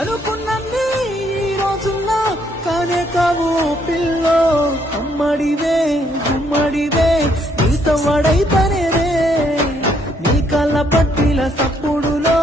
అనుకున్నీ ఈ రోజుల్లో కానే కావు పిల్లో అమ్మడివే గుమ్మడివే నీతో వడైతనే నీ కళ్ళ పట్టిల సప్పుడులో